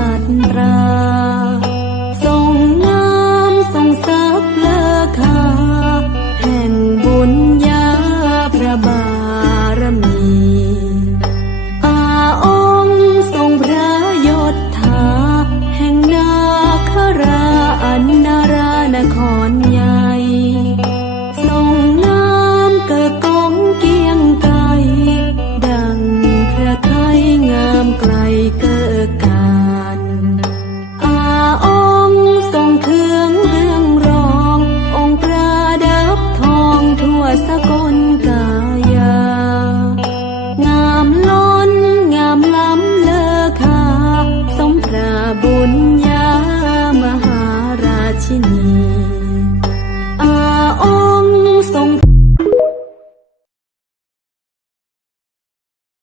ษัราทรงงามทรงซับเลคาแห่งบุญญาพระบารมีอาองทรงพระยศถาแห่งนาคาอัน corazón